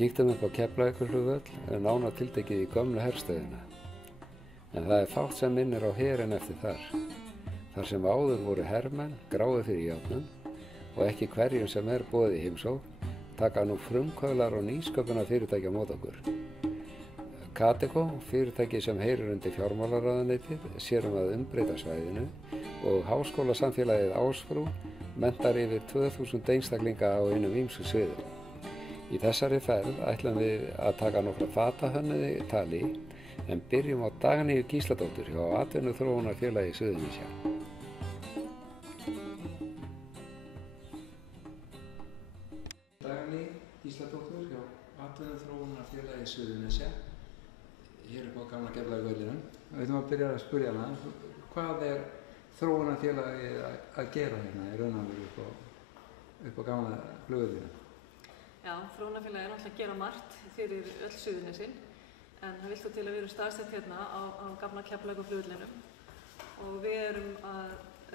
kíktum upp á Keflavíkurflugvöll, nánar tiltekið í gömlu herstöðina. En það fátt sem minnir á herinn eftir þar. Þar sem áður voru hermenn, gráir fyrir járnum og ekki hverjum sem boðið í heimsókn, taka nú frumkvöðlar og nýsköpunarfyrirtæki á móti okkur. Kateco, fyrirtæki sem heyrir undir fjármálaráðuneytið, sér að umbreyta svæðinu og háskólasamfélagið Ásbrú menntar yfir 2000 einstaklinga á ýmsum sviðum. Í þessari ferð ætlum við að taka nokkra fatahönnuði tali en byrjum á Dagníu Gísladóttur hjá Atvinnuþróunarfélagi Suðurnesja. Dagný Gísladóttur hjá Atvinnuþróunarfélagi Suðurnesja, hér upp á gamla Keflavíkurvellinum. Við ætlum að byrja að spyrja hana, hvað þróunarfélagið að gera hérna í raun og veru upp á gamla flugvellinu? Já, þróunarfélagið náttúrulega að gera margt fyrir öll Suðurnesin, en það vill þó til að við erum staðsett hérna á gamla Keflavíkurflugvellinum og við erum að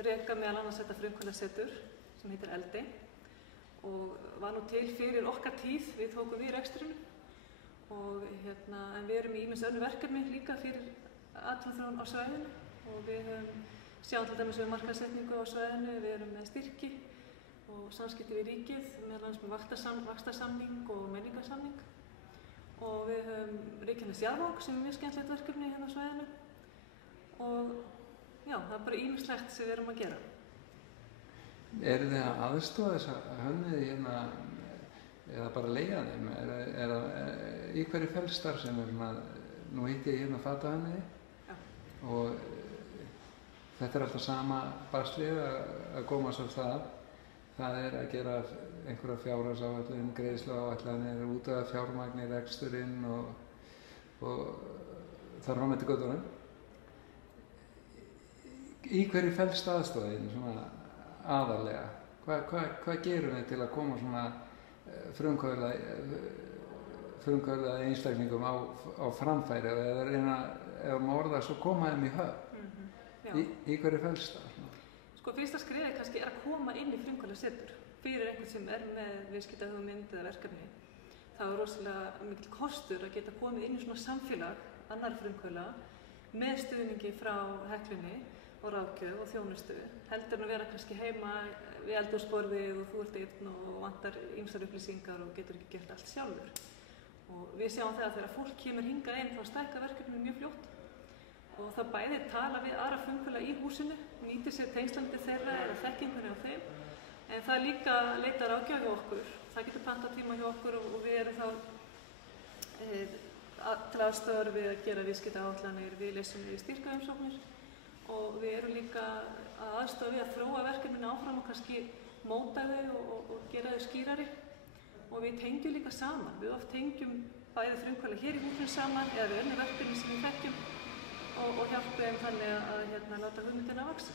reka meðal annars þetta frumkvöðlasetur sem heitir Eldi og var nú til fyrir okkar tíð, við tókum við reksturinn og en við erum í ýmis önnur verkefni líka fyrir atvinnuþróun á svæðinu og við sjáum til dæmis við markaðssetningu á svæðinu, við erum með styrki og samskipti við ríkið, meðal annars með vaxtarsamning og menningarsamning og við höfum Reykjanes Jarðvang sem mjög skemmtilegt verkefni hérna á svæðinu og já, það bara ýmislegt sem við erum að gera. Eru þið að aðstoða þessa hönnuði hérna eða bara leigja þeim? Í hverju felst starfsemi? Nú hitti ég hérna fatahönnuði og þetta alltaf sama baslið að komast af það. Það að gera einhverja fjárhagsáætlun, greiðsluáætlanir, útvega fjármagni, reksturinn og þar fram eftir götunum. Í hverju felst aðstoðin svona aðallega? Hvað gerum við til að koma svona frumkvöðla einstaklingum á framfæri eða reyna, ef maður orðar svo koma þeim í höfn? Í hverju felst það? Sko, fyrsta skrifið kannski að koma inn í frumkvöðlasetur fyrir einhvern sem með viðskiptahugmynd eða verkefni. Það rosalega mikil kostur að geta komið inn í svona samfélag, annar frumkvöðla, með stuðningi frá Heklunni og ráðgjöf og þjónustu. Heldur en að vera kannski heima við eldhúsborðið og þú ert einn og vantar ýmsar upplýsingar og getur ekki gert allt sjálfur. Og við sjáum það að þegar fólk kemur hingað inn þá stækka verkefnið mjög fljótt. Og það bæði tala við aðra frumkvöðla í húsinu, nýtir sér tengslandi þeirra eða þekkingunni á þeim. En það líka leitar ráðgjöf hjá okkur. Það getur pantað tíma hjá okkur og við erum þá til aðstoðar við að gera viðskiptaáætlanir, við lesum við styrkaumsóknir og við erum líka að aðstoða við að þróa verkefninu áfram og kannski móta þau og gera þau skýrari. Og við tengjum líka saman. Við oft tengjum bæði frumkvöðla hér í húsinu saman eða við önnur verkefni sem við þekkjum og hjálpa þeim þannig að láta hugmyndina að vaxa.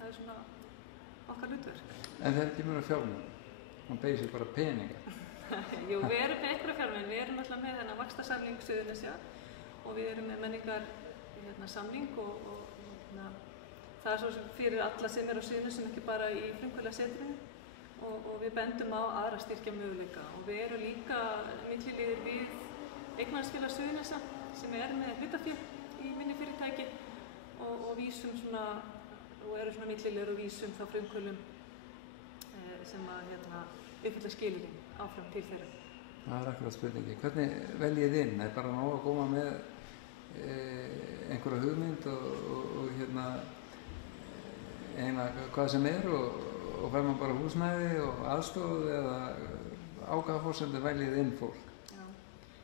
Það svona okkar hlutverk. En það ekki mjög fjármagn? Man beigir sér bara peninga? Jú, við erum með einhverja fjármagn. Við erum alltaf með þennan vaxtarsamning Suðurnesja og við erum með menningarsamning og það svo sem fyrir alla sem á Suðurnesjum, ekki bara í frumkvöðlasetrinu og við bendum á aðra styrkja möguleika. Og við erum líka milliliðir við Eignarhaldsfélag Suðurnesja sem með hlutafé í minni fyrirtæki og vísum svona, og eru svona milliliðir og vísum þá frumkvöðlum sem að uppfylla skilyrðin áfram til þeirra. Það akkurat spurningi. Hvernig veljið inn? Er bara nóg að koma með einhverja hugmynd og hvað sem og fær maður bara húsnæði og aðstoð eða á hvaða forsendu veljið inn fólk? Já.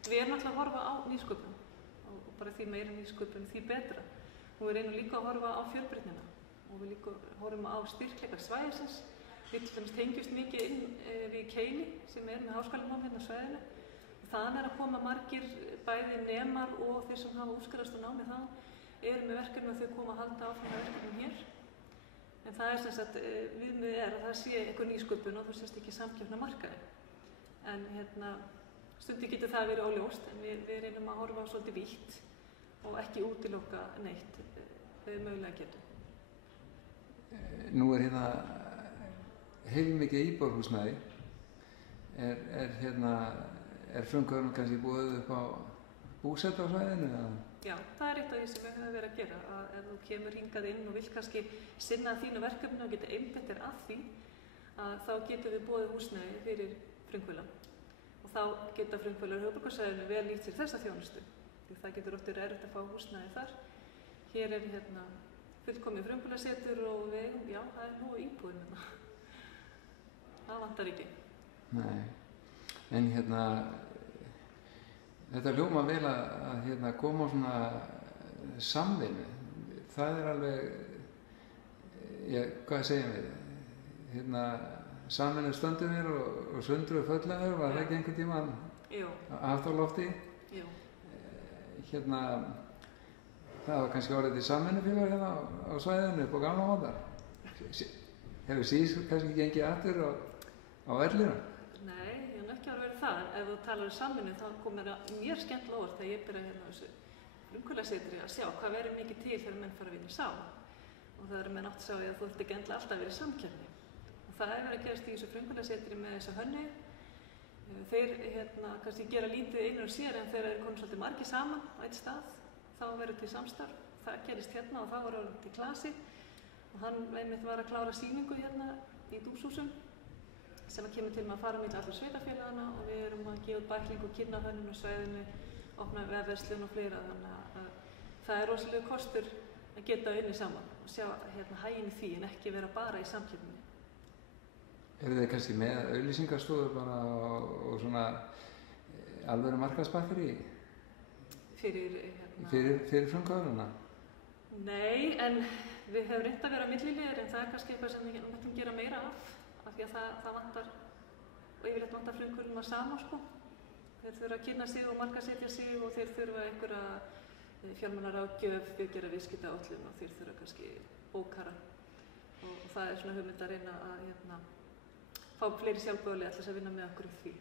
Við erum alltaf að horfa á nýsköpun og bara því meira nýsköpun því betra. Og við reynum líka að horfa á fjölbreytnina og við líka horfum á styrkleika svæðisins. Við til dæmis tengjumst mikið inn við Keili sem með háskólanám hérna á svæðinu. Þaðan að koma margir bæði nemar og þeir sem hafa útskrifast á námi þaðan með verkefni og þau koma að halda áfram með verkefnum hér. En það sem sagt viðmiðið að það sé einhver nýsköpun og þú sést ekki samkeppni á markaði. En stundum getur það verið óljóst en við reynum að horfa á svolítið vítt og ekki útiloka neitt við mögulega getum. Nú hérna heilmikið íbúðarhúsnæði. frumkvöðunum kannski búið upp á búsett á svæðinu? Já, það er eitt af því sem við höfum verið að gera, að ef þú kemur hingað inn og vilt kannski sinna þínu verkefni og geta einbeitt þér að því, að þá getum við boðið húsnæði fyrir frumkvöðla. Og þá geta frumkvöðlar á höfuðborgarsvæðinu vel nýtt sér þessa þjónustu. Því það getur oft verið erfitt að fá húsnæði þar. Hér er fullkomið frumkvöðlasetur og við, já, það er nógu íbúðin hérna. Það vantar ekki. Nei, en þetta hljóma vel að koma á svona samvinnu. Það er alveg, hvað segjum við? Samvinnu stöndumir og sundruð föllaður, var það ekki einhvern tímann haft á lofti? Jú. Það var kannski orðið til samvinnufélag hérna á svæðinu upp á gamla vandar. Hefur síðan kannski gengið aftur á ellina? Nei, ég hef ekki verið það. Ef þú talar samvinnu þá kom mér mjög skemmtilega óvart þegar ég byrjaði hérna á þessu frumkvöðlasetri að sjá hvað verður mikið til þegar menn fara að vinna saman. Og það menn átt að sjá að þú ert ekki endilega alltaf verið í samkeppni. Og það hefur verið að gerast í þessu frumkvöðlasetri með þessa hönnu. Þeir kannski gera lítið einur og sér en þegar þeir komið svolítið margir saman á eitt stað, þá verður til samstarf. Það gerist hérna og þá var orðið til klasi. Og hann einmitt var að klára sýningu hérna í Dúshúsum sem kemur til með að fara milli allra sveitarfélagana og við erum að gefa út bækling og kynna hönnun á svæðinu, opna vefverslun og fleira, þannig að það er rosalega kostur að geta unnið saman og sjá haginn í því en ekki vera bara í samkeppninni. Eru þið kannski með auglýsingarstofur bara og svona alvöru markaðsbatterí? Fyrir frumkvöðlana? Nei, en við höfum reynt að vera milliliðir en það er kannski eitthvað sem við mættum gera meira af því að það vantar, og yfirleitt vantar frumkvöðlum að sama sko. Þeir þurfa að kynna sig og markaðssetja sig og þeir þurfa einhverja fjármálaráðgjöf, við gera viðskiptaáætlun og þeir þurfa kannski bókara og það er svona hugmynd að reyna að fá fleiri sjálfboðaliða til þess að vinna með okkur í því.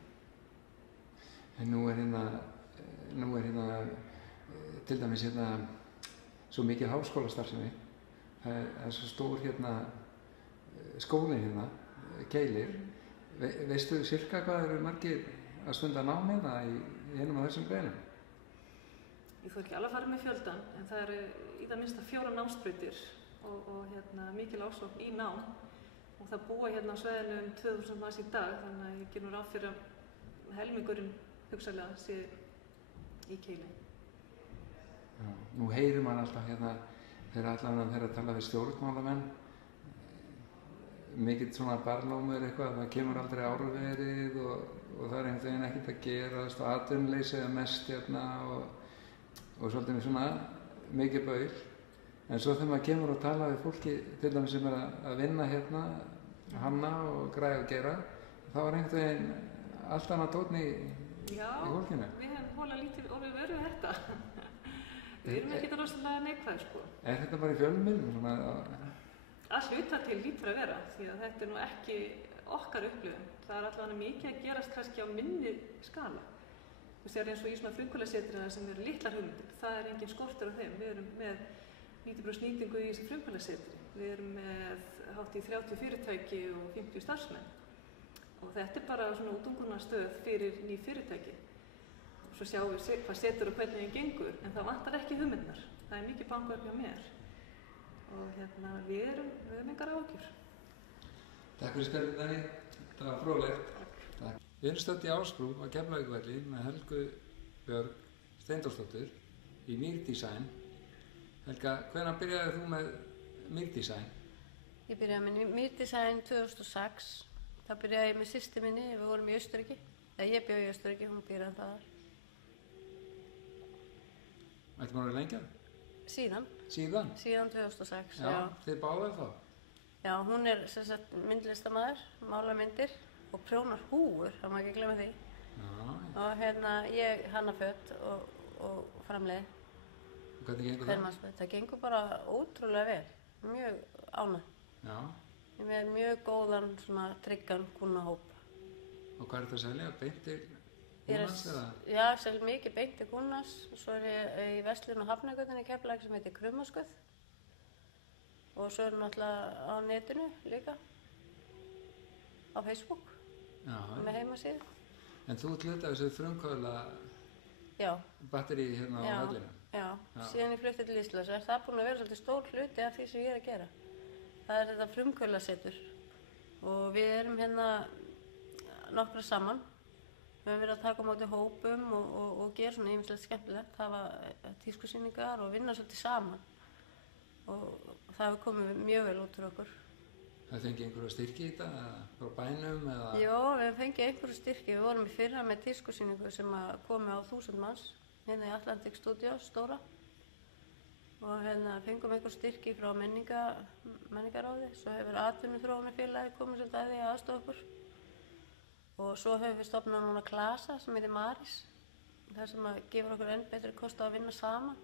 En nú er til dæmis svo mikið háskólastarfsemi. Það er svo stór skólinn Keilir. Veistu sirka hvað eru margir að stunda nám hérna í einum af þessum greinum? Ég þó ekki alveg að fara með fjöldan, en það eru í það minnsta 4 námsbrautir og mikil ásókn í nám. Og það búa hérna á svæðinu 2000 manns í dag, þannig að ég ger nú ráð fyrir að helmingurinn hugsanlega sé í Keili. Já, nú heyrir mann alltaf þegar að tala við stjórnmálamenn, mikill svona barlómur eitthvað, það kemur aldrei árverið og það er einhvern veginn ekkert að gerast og atvinnuleysi er mest og svolítið svona mikið baul. En svo þegar maður kemur og tala við fólki til dæmis sem er að vinna hanna og græða og gera, þá er einhvern veginn allt annað tónn í fólkinu. Já, við hefum hólað lítið og við verðum þetta. Við erum ekkert rosalega neikvæð sko. Er þetta bara í fjölmiðlum? Að hluta til lítur að vera, því að þetta er nú ekki okkar upplifun. Það er allavega mikið að gerast kannski á minni skala. Þú sér eins og í svona frumkvöðlasetrina sem eru litlar hugmyndir, það er engin skortur á þeim. Við erum með 90% nýtingu í þessu frumkvöðlasetri. Við erum með hátt í 30 fyrirtæki og 50 starfsmenn. Og þetta er bara svona útungunarstöð fyrir ný fyrirtæki. Og svo sjáum við hvað setur og hvernig það gengur, en það vantar ekki hugmyndirnar. Það er mikið bangur hjá mér. Og við höfum engar áhyggjur. Takk fyrir spjallið, Dani. Það var fróðlegt. Takk. Við erum stödd í Ásbrú á Keflavíkurvelli með Helgu Björg Steindórsdóttur í Mýrdesign. Helga, hvenær byrjaði þú með Mýrdesign? Ég byrjaði með Mýrdesign 2006. Það byrjaði ég með systur minni, við vorum í Austurríki. Ég bjó í Austurríki, hún byrjaði þar. Ættum að vera lengi? Síðan 2006, já. Þið báðuð þá? Já, hún er myndlistarmaður, málar myndir og prjónar húfur, það má ekki glemma því. Já. Og ég hanna föt og framleiði. Og hvernig gengur það? Það gengur bara ótrúlega vel, mjög ánægð. Já. Ég er með mjög góðan, svona tryggan kúnnahóp. Og hvað er þetta að selja? Beint til kúnnans eða? Já, ég sel mikið beint til kúnnans. Svo er ég í verslun á Hafnargötunni í Keflavík sem heitir Krummaskuð. Og svo er náttúrulega á netinu líka. Á Facebook. Já. Með heimasíðu. En þú ert hluti af þessu frumkvöðla Já, batteri hérna á já, vellinu. já. Já. Síðan ég flutti til Íslands er það búin að vera svolítið stór hluti af því sem ég er að gera. Það er þetta frumkvöðlasetur og við erum hérna nokkra saman. Við höfum verið að taka á móti hópum og gera svona ýmislegt skemmtilegt, hafa tískusýningar og vinna svolítið saman. Og það hefur komið mjög vel út úr okkur. Það fengið einhverja styrki í þetta, frá bænum eða? Jó, við hefum fengið einhverju styrki. Við vorum í fyrra með tískusýningu sem komi á 1000 manns, hérna í Atlantic Studios, stóra. Og hérna fengum einhverju styrki frá menningaráði. Svo hefur atvinnuþróunarfélagið komið svolítið að því að aðstoða okkur. Og svo höfum við stofnað núna klasa sem heitir Maris. Það sem gefur okkur enn betri kost á að vinna saman.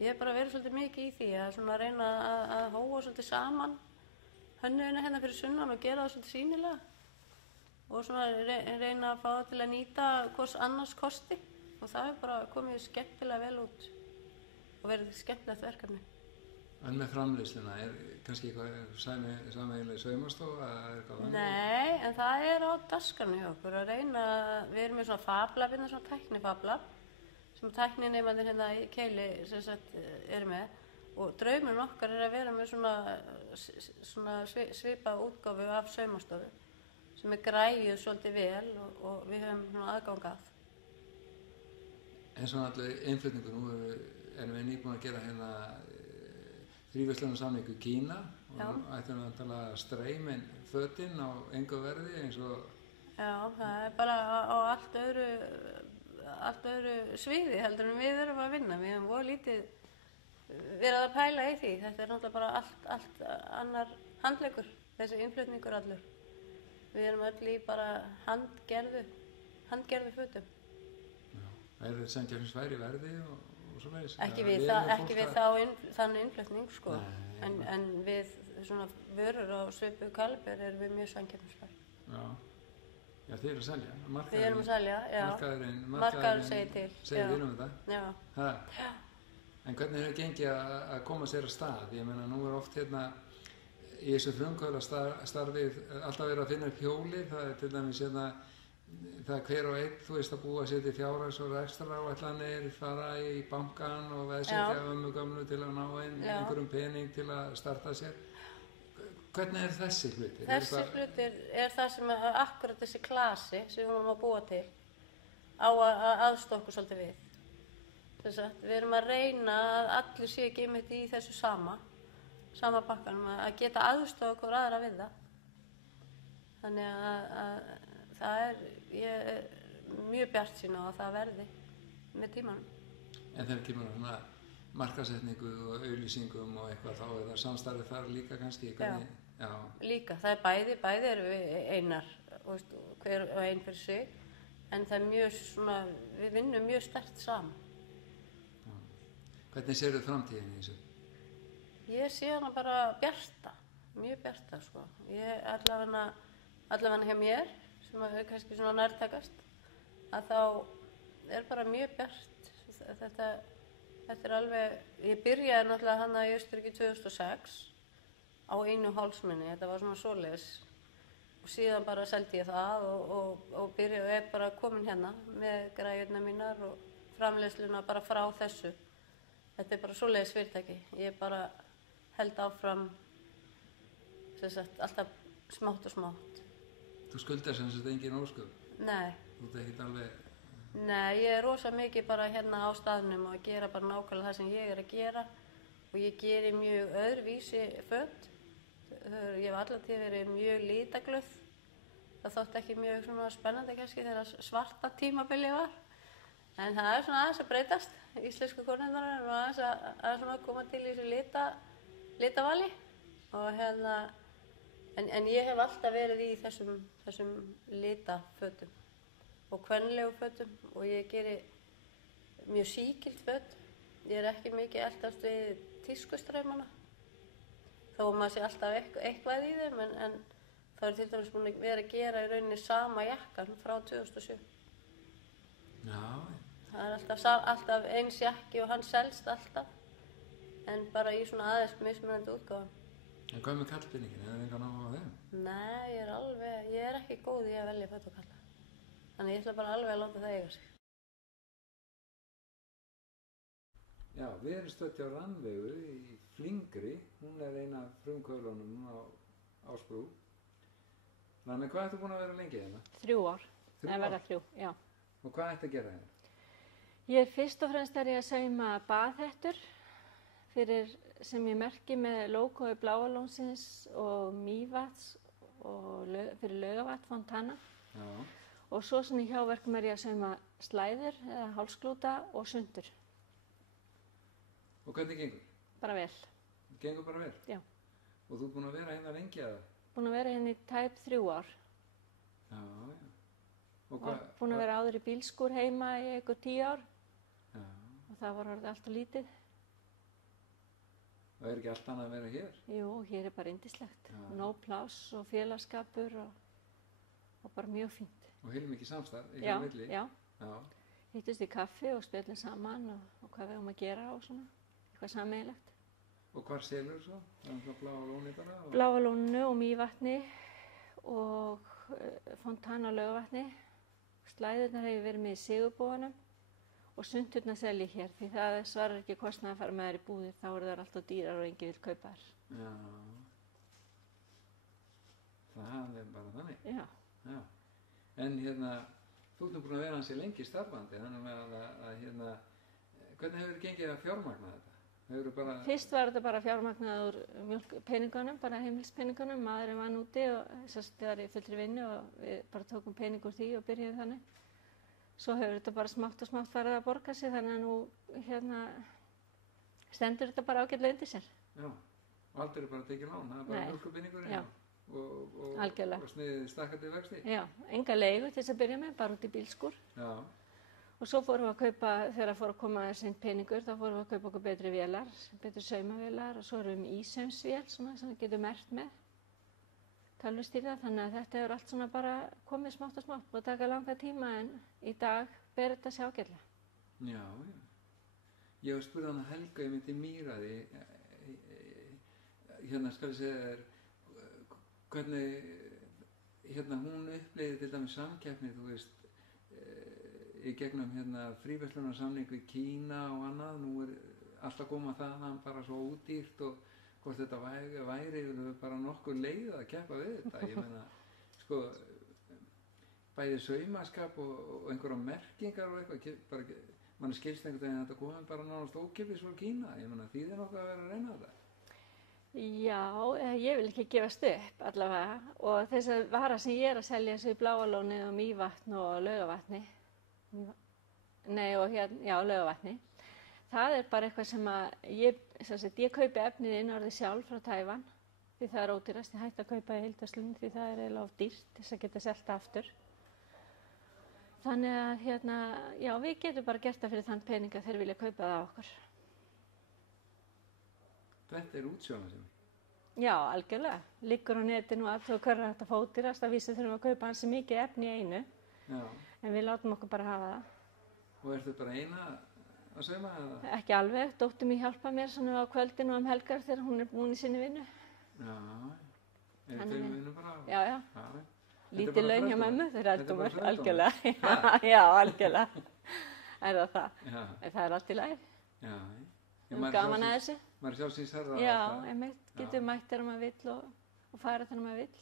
Ég hef bara verið svolítið mikið í því að svona reyna að hóa svolítið saman hönnuðina hérna fyrir sunnan og gera það svolítið sýnilega og svona reyna að fá það til að nýta hvers annars kosti og það hefur bara komið skemmtilega vel út og verið skemmtilegt verkefni. En með framleiðsluna, kannski eitthvað sameiginlega saumastofa eða eitthvað þannig? Nei, en það er á dagskránni hjá okkur að reyna, við erum með svona fablab, svona tæknifablab sem tækninemarnir hérna í Keili sem sagt eru með og draumurinn okkar er að vera með svona svipað útgáfu af saumastofu sem græjuð svolítið vel og við höfum svona aðgang að. En svona allir innflutningu, nú erum við nýbúin að gera hérna fríverslunarsamning í Kína og ætlum við að tala streymin fötin á engu verði eins og... Já, það er bara á allt öðru sviði heldur en við erum að vinna. Við höfum voru lítið verið að pæla í því. Þetta er náttúrulega bara allt annar handleggur, þessi innflutningur allur. Við erum öll í bara handgerðu fötum. Já, er þetta samkeppnisfæri verði og svoleiðis? Ekki við þannig innflutning sko, en við svona vörur á svipuðu kaliber erum við mjög samkeppnisfær. Já, þið eru að selja? Við erum að selja, já. Markaðurinn segir til. Segir til þetta? Já. Já. En hvernig hefur gengið að koma sér að stað? Ég meina, nú er oft hérna í þessu frumkvöðlastarfið alltaf verið að finna upp hjólið. Það er til dæmis hérna, það er hver og einn, þú veist, að búa sér til fjárhags og rekstraráætlanir, fara í bankann og veðsetja gömlu til að ná einhverjum pening til að starta sér. Hvernig er þessi hlutir? Þessi hlutir er það sem akkurat þessi klasi sem við vorum að búa til á að aðstoða okkur svolítið við. Þess að við erum að reyna að allir séu ekki einmitt í þessu sama bakkanum, að geta aðstoða okkur aðra við það. Þannig að það ég er mjög bjartsýn á að það verði með tímanum. En þegar kemur svona markaðssetningu og auglýsingum og eitthvað, þá er það samstarfið þar líka kannski? Já. Líka, það er bæði erum við einar, veist, hver og einn fyrir sig, en það er mjög svona, við vinnum mjög sterkt saman. Já. Hvernig sérðu framtíðin í þessu? Ég sé hana bara bjarta, mjög bjarta sko. Ég allavega hjá mér, sem er kannski svona nærtækast, að þá er bara mjög bjart. Þetta er alveg, ég byrjaði náttúrulega hana í Austurríki 2006 á einu hálsmenni, þetta var svona svoleiðis og síðan bara seldi ég það og byrjaði og er bara komin hérna með græjurnar mínar og framleiðsluna bara frá þessu. Þetta er bara svoleiðis fyrirtæki, ég bara held áfram sem sagt alltaf smátt og smátt. Þú skuldar sem sagt engin ósköp? Nei. Þú ert ekkert alveg... Nei, ég er rosa mikið bara hérna á staðnum og að gera bara nákvæmlega það sem ég er að gera og ég geri mjög öðruvísi föt. Ég hef allartíð verið mjög litaglöð. Það þótti ekki mjög svona spennandi kannski þegar svarta tímabili var. En það er svona aðeins að breytast. Íslensku konurnar er aðeins að svona koma til í þessu litavali og hérna en ég hef alltaf verið í þessum litafötum og kvenlegu fötum og ég geri mjög sígild föt. Ég er ekki mikið eldast við tískustraumana þó maður sé alltaf eitthvað í þeim en það er til dæmis búin að vera að gera í rauninni sama jakkan frá 2007. Já. Það er alltaf eins jakki og hann selst alltaf en bara í svona aðeins mismunandi útgáfum. En hvað með kallpinningin? Er það engan áhuga á þeim? Nei, ég er ekki góð í að velja föt og kalla. Þannig ég ætla bara alveg að láta það eiga sig. Já, við erum stödd hjá Rannveigu í Flingri. Hún er eina af frumkvöðlunum á Ásbrú. Þannig, hvað ertu búin að vera lengi hérna? 3 ár. 3 En verða ár? 3, já. Og hvað ætti að gera hérna? Fyrst og fremst er ég að sauma baðhettur sem ég merki með lógói Bláa lónsins og Mývatns og fyrir Laugavatn, Fontana. Já. Og svo svona í hjáverkum er ég að sauma slæður eða hálsklúta og sundur. Og hvernig gengur? Bara vel. Gengur bara vel? Já. Og þú ert búin að vera hérna lengi eða? Búin að vera hérna í tæp 3 ár. Já. Og Og búin að vera áður í bílskúr heima í einhver 10 ár. Já. Og það var orðið allt og lítið. Og er ekki allt annað að vera hér? Jú, hér er bara yndislegt. Já. Nóg pláss og félagskapur og bara mjög fínt. Og heilmikið samstarf í Já, milli? já. Já. Hittust í kaffi og spjöllum saman og hvað við höfum að gera og svona. Eitthvað sameiginlegt. Og hvar selur svo? Það er það Bláa lóni bara? Og... Bláa lóninu og Mývatni og Fontana og Laugavatni. Slæðurnar hefur verið með í Sigurbúanum og sundurnar selji hér því það svarar ekki kostnað að fara með þær í búðir, þá eru þær alltaf dýrar og enginn vil kaupa þær. Já. Það er bara þannig? Já. Já. En hérna, þú ert nú búin að vera hansi lengi starfandi, þannig að hérna, hvernig hefur gengið að fjármagna þetta? Hefur bara... Fyrst var þetta bara fjármagnað úr mjólkpeningunum, bara heimilspeningunum, maðurinn vann úti og þess að það var í fullri vinnu og við bara tókum pening úr því og byrjuðum þannig. Svo hefur þetta bara smátt og smátt farið að borga sig þannig að nú hérna stendur þetta bara ágætlega undir sér. Já, og aldrei er bara að tekja lán, það er bara Nei. mjólkurpeningurinn Já. Algjörlega. og sniðið stakkandi vexti. Já, enga leigu til þess að byrja með, bara út í bílskúr. Já, Og svo fórum við að kaupa, þegar fór að koma seint peningur, þá fórum við að kaupa okkur betri vélar, betri saumavélar og svo erum við með ísaumsvél svona sem við getum merkt með, tölvustýrða, þannig að þetta hefur allt svona bara komið smátt og smátt og taka langa tíma en í dag ber þetta sig ágætlega. já, já. Ég hef spurð hana Helga, ég myndi Mýraði, hérna skal ég segja þér, hvernig hérna hún upplifði til dæmis samkeppni, þú veist, í gegnum hérna fríverslunarsamning við Kína og annað, nú er alltaf koma þaðan bara svo ódýrt og hvort þetta væri bara nokkur leið að keppa við þetta. Ég meina, sko, bæði saumaskap og einhverja merkingar og eitthvað, bara, mann skilst einhvern veginn að þetta komið bara nánast ókeypis frá Kína. Ég meina, þýðir nokkuð að vera að reyna þetta? Já, ég vil ekki gefast upp allavega og þess að vara sem ég er að selja þessu í Bláa lóni og Mývatn og Laugavatni, Laugavatni, það er bara eitthvað sem að ég kaupi efnið inn orðið sjálf frá Tævan því það er ódýrast, ég hætti að kaupa í heildarslun því það er eiginlega of dýrt til þess að geta selt aftur. Þannig að já, við getum bara gert það fyrir þann pening að þeir vilja kaupa það á okkur. Þetta er útsjónarsemi. Já, algjörlega. Liggur á netinu og allt og hverju er þetta fódýrast, að vísu þurfum að kaupa ansi mikið efni í einu. Já. En við látum okkur bara hafa það. Og ertu bara eina að sauma eða? Ekki alveg. Dóttir mín hjálpa mér svona á kvöldinu og helgar þegar hún er búin í sinni vinnu. Já. Er Þannig- þeim vinnu bara? Já, já. Já. Lítið laun hjá mömmu, þeir Þetta er eldum bara mér. þrældómur. Algjörlega. Já, algjörlega. Er það það? Já. En það er allt í lagi. Já. Gaman að þessu. Maður er sjálfsins herra á Já, það. einmitt. Já. Getur mætt þegar maður vill og fara þegar maður vill.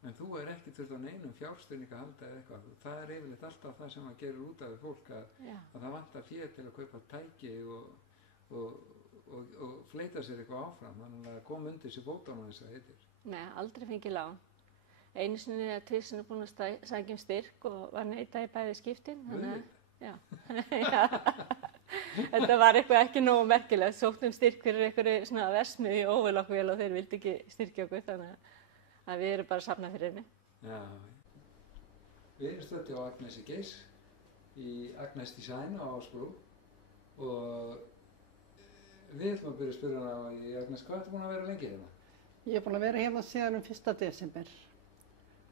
En þú er ekki þurft á neinum fjárstuðning að halda eða eitthvað. Það er yfirleitt alltaf það sem að gera út af fólk að Já. það vantar fé til að kaupa tæki og fleita sér eitthvað áfram. Þannig að koma undir sér bótanum eins og það heitir. Nei, aldrei fengið lán. Einu sinni eða tvisinu búin að sækja styrk og var neitað í bæði skiptin. Þannig að, já. Þetta var eitthvað ekki nógu merkilegt. Sóttum styrk fyrir einhverju svona versmiði í óvilokkvél og þeir vildi ekki styrkja okkur. Þannig að við erum bara að safna fyrir henni. Já. Við erum stödd á Agnesi Geirs í Agnes Design á Ásbrú og við ætlum að byrja að spyrja hana í Agnes, hvað ertu búin að vera lengi hérna? Ég er búin að vera hérna síðan 1. desember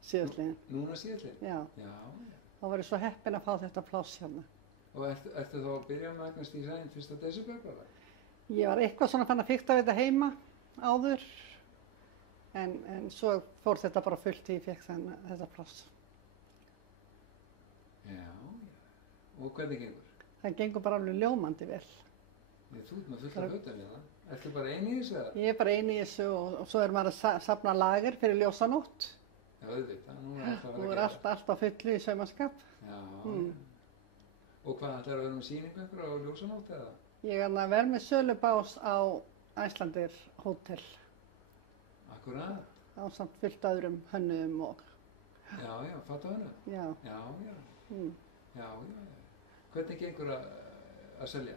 síðastliðin. Núna síðastliðin? Já, Já. þá var ég svo heppin að fá þetta pláss hérna. Og ertu þá að byrja með Agnes Design 1. desember bara? Ég var eitthvað svona fann að fikta við þetta heima áður en svo fór þetta bara fullt í ég fekk þetta pláss. Og hvernig gengur? Það gengur bara alveg ljómandi vel. Þú ert með fullt af fötum hérna. Ertu bara eini í þessu eða? Ég er bara eini í þessu og svo er maður að safna lager fyrir ljósanótt. Já, auðvitað, nú er alltaf að Nú vera er allt á fullu í saumaskap. Já. Mm. Og hvað, ætlar að vera með sýningu ykkur á ljósanótt eða? Ég er að vera með sölubás á Icelandair Hotel Akkurat. ásamt fullt öðrum hönnuðum og Já, fattu hana? já. Já. Mm. Já. Hvernig gengur að selja?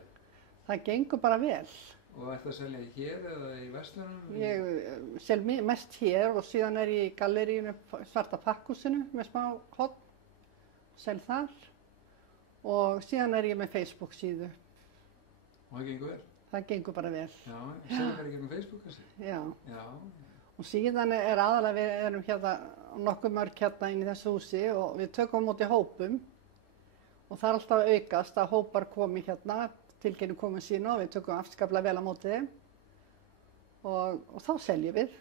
Það gengur bara vel. Og ætti að selja hér eða í verslunum? Ég sel mest hér og síðan er ég í galleríinu Svarta pakkhúsinu með smá horn, sel þar og síðan er ég með Facebook síðu. Og það gengur vel? Það gengur bara vel. Já, selja þær ekki með Facebook kannski? Já. Já. Og síðan er aðalega við erum hérna nokkuð mörg hérna inn í þessu húsi og við tökum á móti hópum og það er alltaf að aukast að hópar komi hérna, tilkynning komin sín og við tökum afskaplega vel á móti þeim og þá seljum við.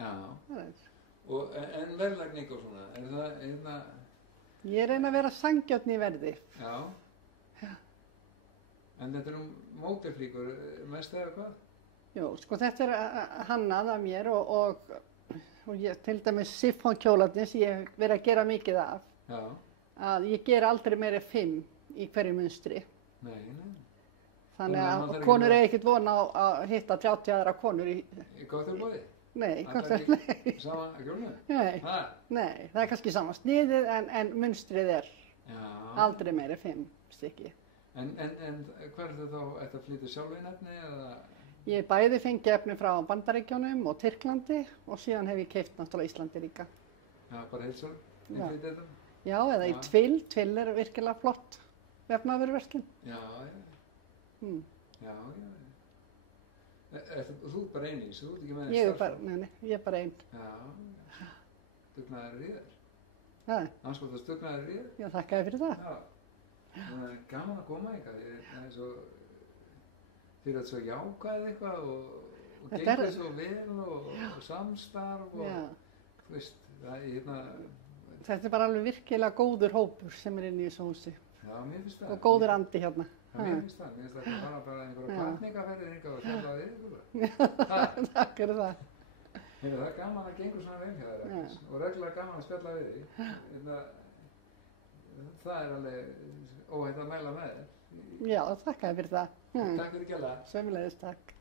Já. Það er. Og en verðlagning og svona, er það hérna? Ég reyna að vera sanngjarn í verði. Já. En þetta er mótiflíkur mest eða hvað? Jú, sko þetta er hannað af mér og ég, til dæmis siffónkjólarnir sem ég hef verið að gera mikið af. Já. Að ég ger aldrei meira 5 í hverju munstri. Nei. Þannig Þannig að að konur eiga ekkert von á að hitta 30 aðra konur í... Í kóttelbóði? Nei, nei. Sama kjólnu? Nei, Ha? nei, það er kannski sama sniðið en munstrið er Já. aldrei meira 5 stykki. En hvað er þetta þá? Ætti að flytja sjálf inn efni eða? Ég bæði fengi efni frá Bandaríkjunum og Tyrklandi og síðan hef ég keypt náttúrulega Íslandi líka. Já, bara heilsar? Já. Þetta? Já, eða í Tvill. Tvill er virkilega flott vefnaðurverslun. Já. Mm. Já. Þú er bara eini í þessu, þú ert ekki með Ég er bara einn. Já. Dugnaður í þér. Það, Anskotast dugnaður í þér. já, þakkaði fyrir það. Já. Það er gaman að koma eitthvað. Það er svo, þið erum svo jákvæð eitthvað og Þetta er- gengur svo vel og samstarf og, Já. þú veist, það er hérna, Þetta er bara alveg virkilega góður hópur sem er inn í þessu húsi já, mér finnst það. og góður andi hérna. Já, mér finnst það. Mér finnst það að fara bara einhverja Já. kvartningaferðir eitthvað og fjalla á þig eitthvað. Takk fyrir það. Það er gaman að gengur svona vel hjá þér, Agnes. Og reglulega gaman að spjalla við þig. Það er alveg óhætt að mæla með þér. Já, þakkaði fyrir það. Takk fyrir gæla. Sömuleiðis takk.